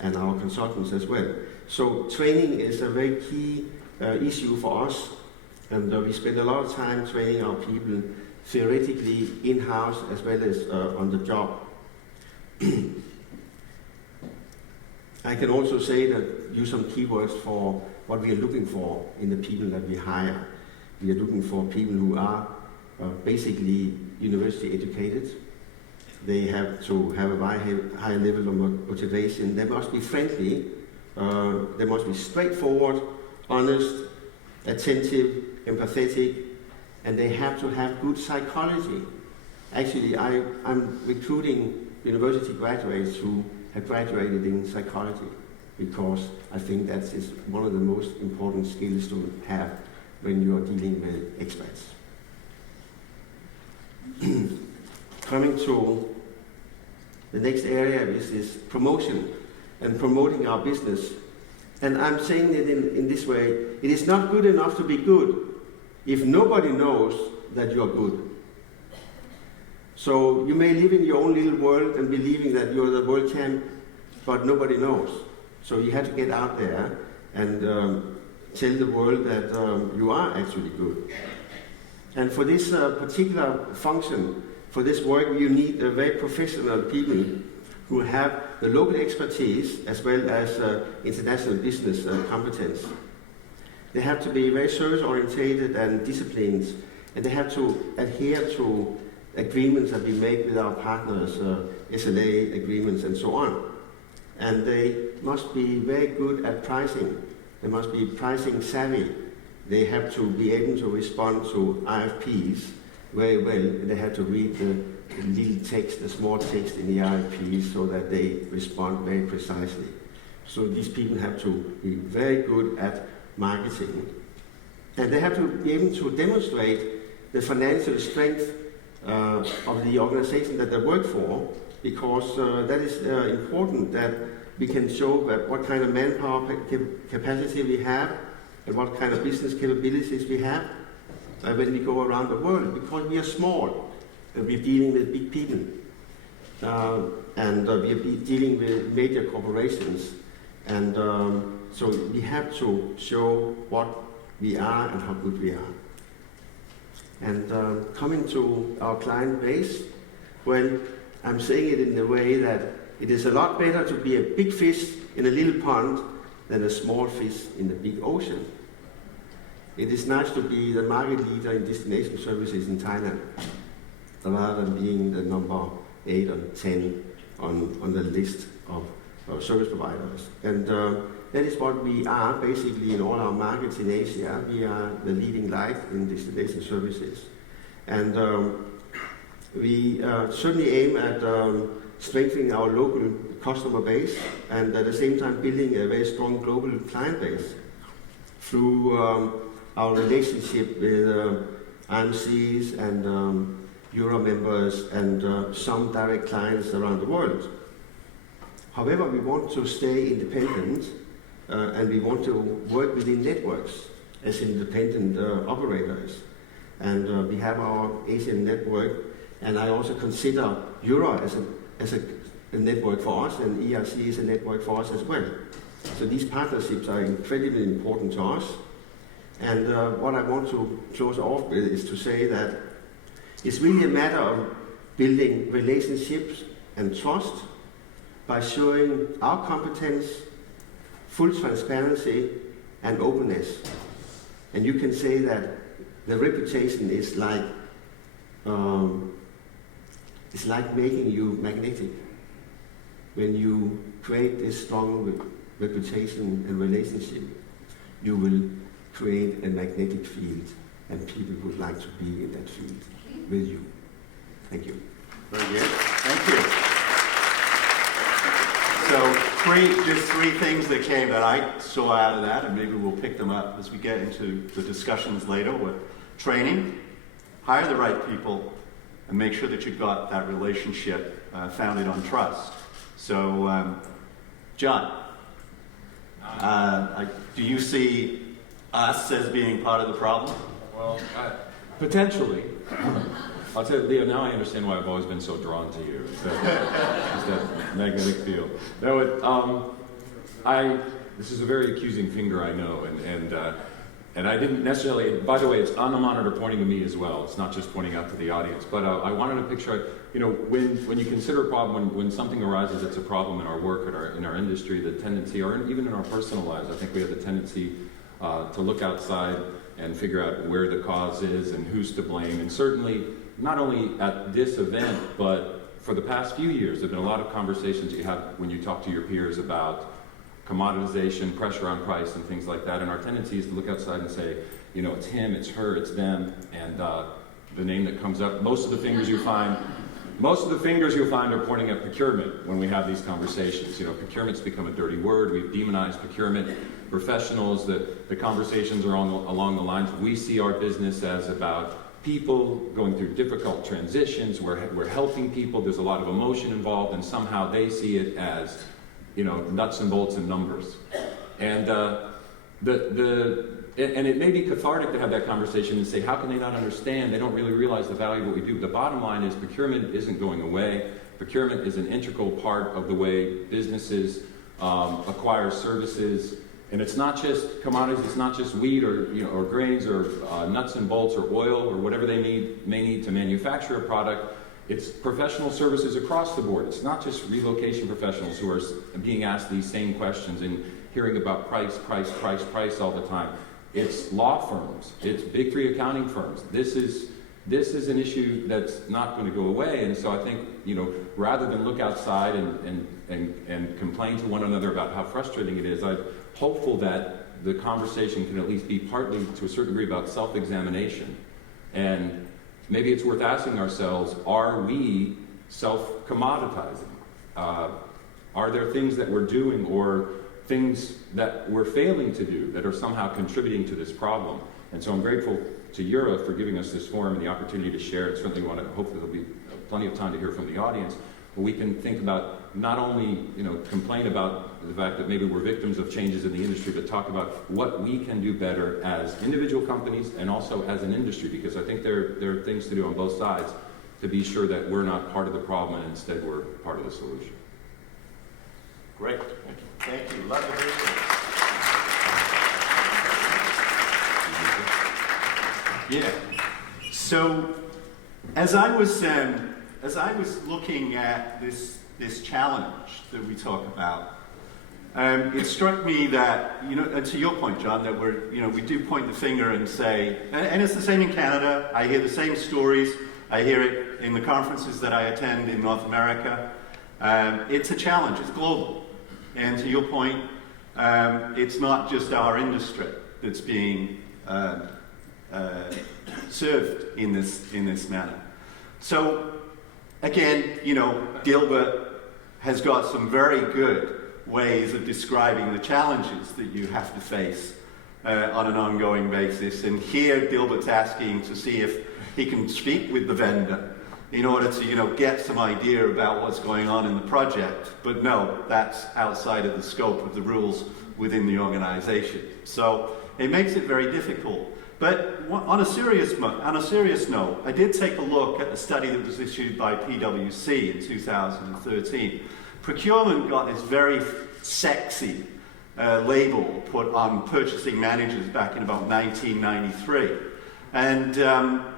and our consultants as well. So training is a very key issue for us, and we spend a lot of time training our people theoretically in-house as well as on the job. I can also say that use some keywords for what we are looking for in the people that we hire. We are looking for people who are basically university educated. They have to have a high level of motivation. They must be friendly. They must be straightforward, honest, attentive, empathetic, and they have to have good psychology. Actually, I'm recruiting university graduates who have graduated in psychology because I think that is one of the most important skills to have when you are dealing with expats. Coming to the next area is promotion and promoting our business. And I'm saying it in this way, it is not good enough to be good if nobody knows that you're good. So you may live in your own little world and believing that you're the world champ, but nobody knows. So you have to get out there and tell the world that you are actually good. And for this particular function, for this work, you need very professional people who have the local expertise as well as international business competence. They have to be very service-oriented and disciplined, and they have to adhere to agreements that we make with our partners, SLA agreements and so on. And they must be very good at pricing. They must be pricing savvy. They have to be able to respond to RFPs very well. They have to read the little text, the small text in the RFPs so that they respond very precisely. So these people have to be very good at marketing. And they have to be able to demonstrate the financial strength of the organization that they work for, because that is important, that we can show that what kind of manpower capacity we have and what kind of business capabilities we have when we go around the world, because we are small and we're dealing with big people and we are dealing with major corporations, and so we have to show what we are and how good we are. And coming to our client base, well, I'm saying it in a way that it is a lot better to be a big fish in a little pond than a small fish in the big ocean. It is nice to be the market leader in destination services in Thailand, rather than being the number 8 or 10 on the list of service providers. And that is what we are basically in all our markets in Asia. We are the leading light in destination services. And we certainly aim at strengthening our local customer base and at the same time building a very strong global client base through our relationship with IMCs and Euro members and some direct clients around the world. However, we want to stay independent and we want to work within networks as independent operators. And we have our Asian network, and I also consider Euro as a network for us, and ERC is a network for us as well. So these partnerships are incredibly important to us. And what I want to close off with is to say that it's really a matter of building relationships and trust by showing our competence, full transparency and openness. And you can say that the reputation is like it's like making you magnetic. When you create this strong reputation and relationship, you will create a magnetic field, and people would like to be in that field with you. Thank you. Very good. Thank you. So just three things that came that I saw out of that, and maybe we'll pick them up as we get into the discussions later. With training, hire the right people, and make sure that you've got that relationship founded on trust. So, John, do you see us as being part of the problem? Well, potentially. I'll tell you, Leo, now I understand why I've always been so drawn to you. It's that magnetic field. No, this is a very accusing finger, I know, and I didn't necessarily, by the way, it's on the monitor pointing to me as well. It's not just pointing out to the audience, but I wanted to picture, when you consider a problem, when something arises that's a problem in our work, in our industry, the tendency, or even in our personal lives, I think we have the tendency to look outside and figure out where the cause is and who's to blame. And certainly, not only at this event, but for the past few years, there have been a lot of conversations you have when you talk to your peers about commoditization, pressure on price, and things like that. And our tendency is to look outside and say, it's him, it's her, it's them, and the name that comes up. Most of the fingers you'll find are pointing at procurement when we have these conversations. Procurement's become a dirty word. We've demonized procurement professionals. The conversations are along the lines, we see our business as about people going through difficult transitions. We're helping people. There's a lot of emotion involved, and somehow they see it as nuts and bolts and numbers. And and it may be cathartic to have that conversation and say, how can they not understand? They don't really realize the value of what we do. The bottom line is procurement isn't going away. Procurement is an integral part of the way businesses acquire services. And it's not just commodities, it's not just wheat or grains or nuts and bolts or oil or whatever they may need to manufacture a product. It's professional services across the board. It's not just relocation professionals who are being asked these same questions and hearing about price all the time. It's law firms. It's big three accounting firms. This is an issue that's not going to go away. And so I think, rather than look outside and complain to one another about how frustrating it is, I'm hopeful that the conversation can at least be partly, to a certain degree, about self-examination. And maybe it's worth asking ourselves, are we self-commoditizing? Are there things that we're doing or things that we're failing to do that are somehow contributing to this problem? And so I'm grateful to Yura for giving us this forum and the opportunity to share. And certainly hopefully there'll be plenty of time to hear from the audience. But we can think about not only, complain about the fact that maybe we're victims of changes in the industry, but talk about what we can do better as individual companies and also as an industry, because I think there are things to do on both sides to be sure that we're not part of the problem and instead we're part of the solution. Great. Thank you. Love to hear you. Yeah. So, as I was looking at this challenge that we talk about, it struck me that, and to your point, John, that we do point the finger and say, and it's the same in Canada. I hear the same stories. I hear it in the conferences that I attend in North America. It's a challenge. It's global. And to your point, it's not just our industry that's being served in this manner. So, again, Gilbert has got some very good ways of describing the challenges that you have to face on an ongoing basis. And here, Gilbert's asking to see if he can speak with the vendor in order to, get some idea about what's going on in the project. But no, that's outside of the scope of the rules within the organization. So it makes it very difficult. But on a serious note, I did take a look at the study that was issued by PwC in 2013. Procurement got this very sexy label put on purchasing managers back in about 1993. And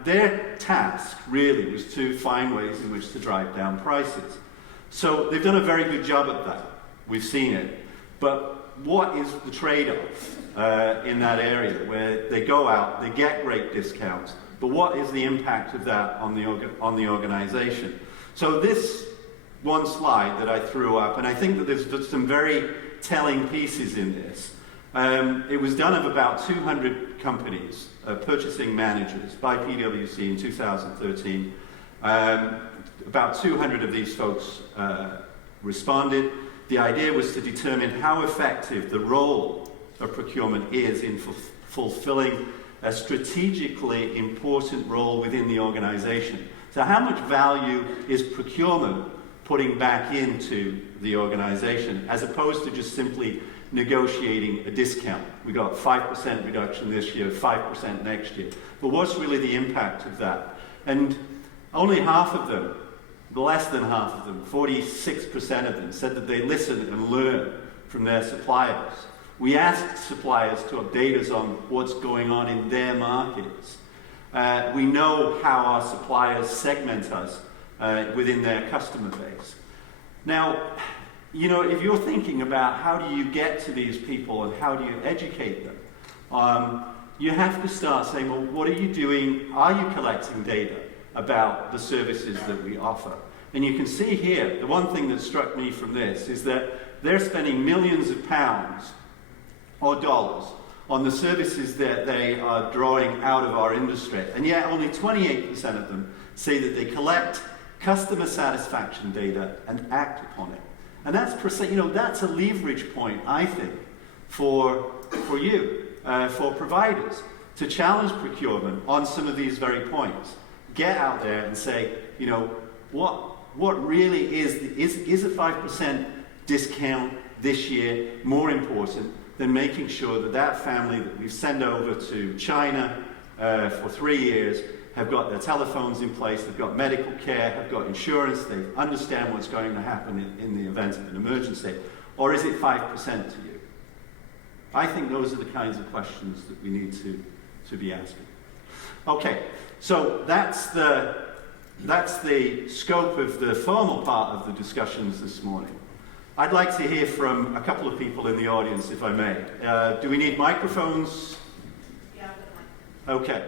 their task really was to find ways in which to drive down prices. So they've done a very good job at that. We've seen it. But what is the trade-off in that area where they go out, they get great discounts, but what is the impact of that on the organization? So this one slide that I threw up, and I think that there's some very telling pieces in this. It was done of about 200 companies, purchasing managers, by PwC in 2013. About 200 of these folks responded. The idea was to determine how effective the role of procurement is in fulfilling a strategically important role within the organization. So how much value is procurement putting back into the organization, as opposed to just simply negotiating a discount? We got 5% reduction this year, 5% next year. But what's really the impact of that? And only half of them, less than half of them, 46% of them, said that they listen and learn from their suppliers. We ask suppliers to update us on what's going on in their markets. We know how our suppliers segment us within their customer base. Now, you know, if you're thinking about how do you get to these people and how do you educate them, you have to start saying, well, what are you doing? Are you collecting data about the services that we offer? And you can see here, the one thing that struck me from this is that they're spending millions of pounds or dollars on the services that they are drawing out of our industry. And yet only 28% of them say that they collect customer satisfaction data and act upon it. And that's, you know, that's a leverage point, I think, for you, for providers, to challenge procurement on some of these very points. Get out there and say, you know, what really is a 5% discount this year more important than making sure that that family that we've sent over to China for 3 years have got their telephones in place, they've got medical care, have got insurance, they understand what's going to happen in the event of an emergency? Or is it 5% to you? I think those are the kinds of questions that we need to be asking. Okay, so that's the scope of the formal part of the discussions this morning. I'd like to hear from a couple of people in the audience, if I may. Do we need microphones? Yeah, I've got mine. Okay.